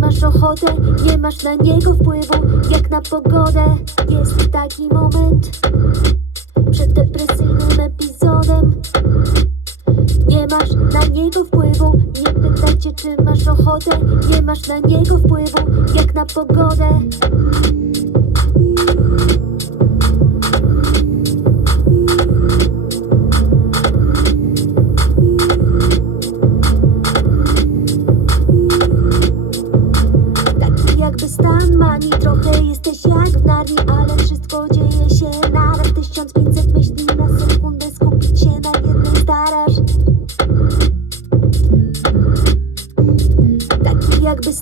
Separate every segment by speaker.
Speaker 1: masz ochotę, nie masz na niego wpływu, jak na pogodę. Jest taki moment przed depresyjnym epizodem. Nie masz na niego wpływu, nie pytajcie czy masz ochotę, nie masz na niego wpływu, jak na pogodę.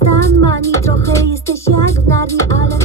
Speaker 1: Stan mani, trochę jesteś jak w Narni, ale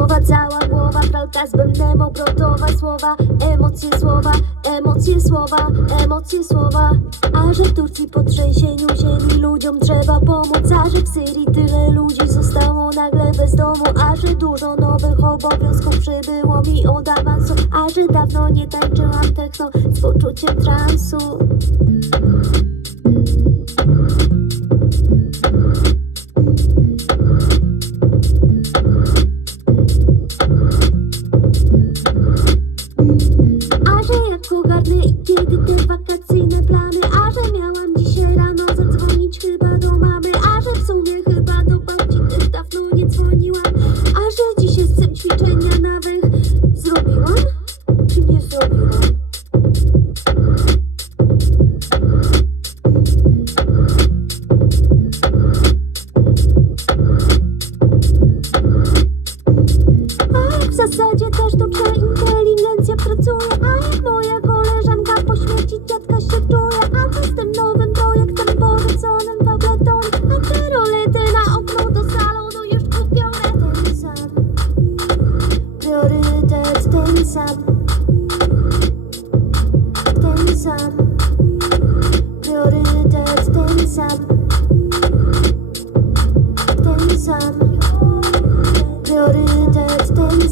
Speaker 1: nowa cała głowa pralka z bębnem obrotowa słowa, emocje słowa, emocje słowa, emocje słowa. A że w Turcji po trzęsieniu ziemi ludziom trzeba pomóc, a że w Syrii tyle ludzi zostało nagle bez domu, a że dużo nowych obowiązków przybyło mi od awansu, a że dawno nie tańczyłam techno z poczuciem transu. Git gidip fakat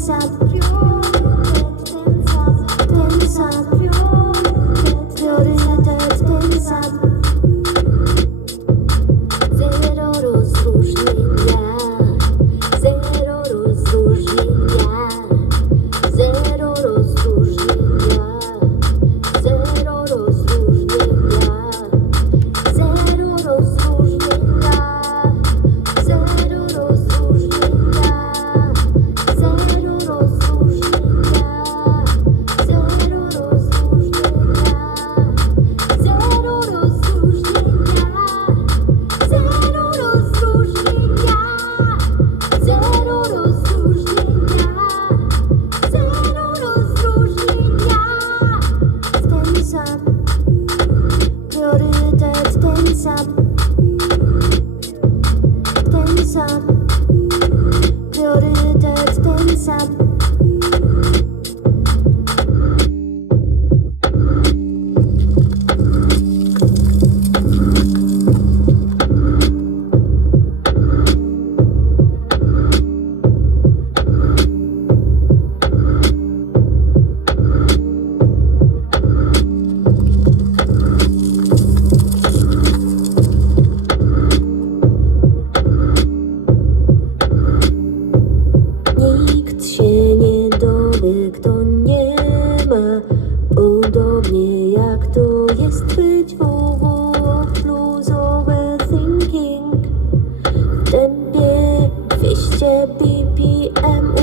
Speaker 1: sad Dance up, dance up, the BPM